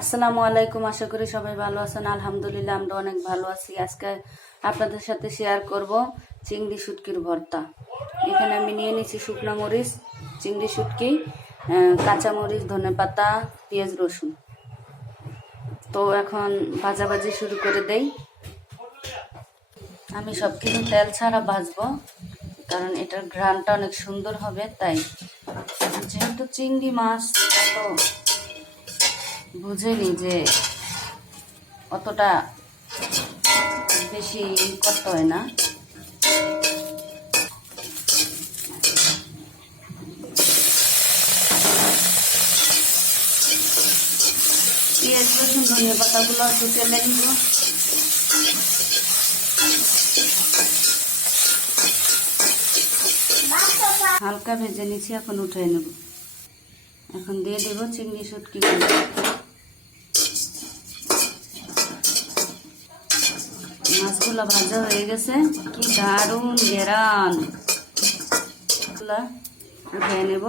আসসালামু আলাইকুম। আশা করি সবাই ভালো আছেন। আলহামদুলিল্লাহ আমরা অনেক ভালো আছি। আজকে আপনাদের সাথে শেয়ার করব চিংড়ি শুটকির ভর্তা। এখানে আমি নিয়ে নিয়েছি শুকনো মরিচ, চিংড়ি শুটকি, কাঁচা মরিচ, ধনেপাতা, পেঁয়াজ, রসুন। তো এখন ভাজাভাজি শুরু করে দেই। আমি সব কিছু তেল ছাড়া ভাজবো, কারণ এটার ঘ্রাণটা অনেক সুন্দর হবে। তাই যেহেতু চিংড়ি মাছ তো বুঝেনি যে অতটা বেশি করতে হয় না। পেঁয়াজ, রসুন, ধনিয়া পাতাগুলো একটু তেলে দিব। হালকা ভেজে নিচ্ছি, এখন উঠিয়ে নেব। এখন দিয়ে দেব চিংড়ি শুটকিগুলো। মাছগুলো ভাজা হয়ে গেছে, কি দারুণ ঘেরান। উঠিয়ে নেব,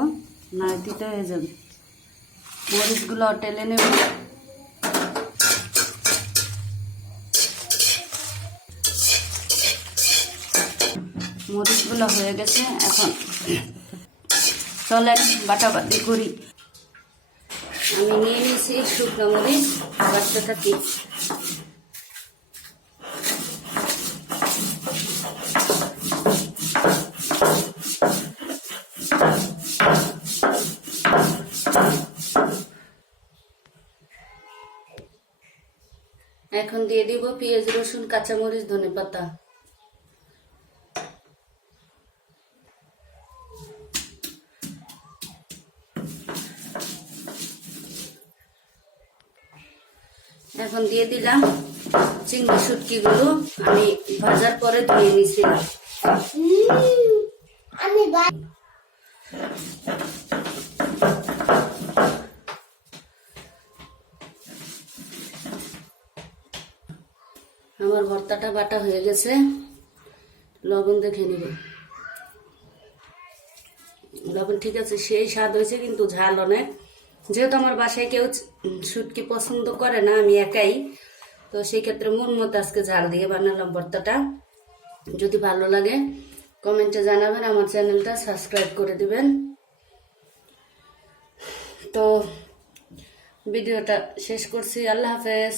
নাড়িতে হয়ে যাবে। মরিচগুলো টেলে নেব। মরিচগুলো হয়ে গেছে, এখন চলেন বাটাবাটি করি। আমি নিয়ে নিয়েছি শুকনো মরিচ, বাটতে থাকি। এখন দিয়ে দিব পেঁয়াজ, রসুন, কাঁচামরিচ, ধনেপাতা। এখন দিয়ে দিলাম চিংড়ি শুটকিগুলো, আমি ভাজার পরে ধুয়ে নিয়েছিলাম। আমার ভর্তাটা বাটা হয়ে গেছে, লবণ দেখে নিব। লবণ ঠিক আছে, সেই স্বাদ হয়েছে, কিন্তু ঝাল অনেক। যেহেতু আমার বাসায় কেউ শুটকি পছন্দ করে না, আমি একাই, তো সেই ক্ষেত্রে মন মতো আজকে ঝাল দিয়ে বানালাম ভর্তাটা। যদি ভালো লাগে কমেন্টে জানাবেন, আমার চ্যানেলটা সাবস্ক্রাইব করে দিবেন। তো ভিডিওটা শেষ করছি, আল্লাহ হাফেজ।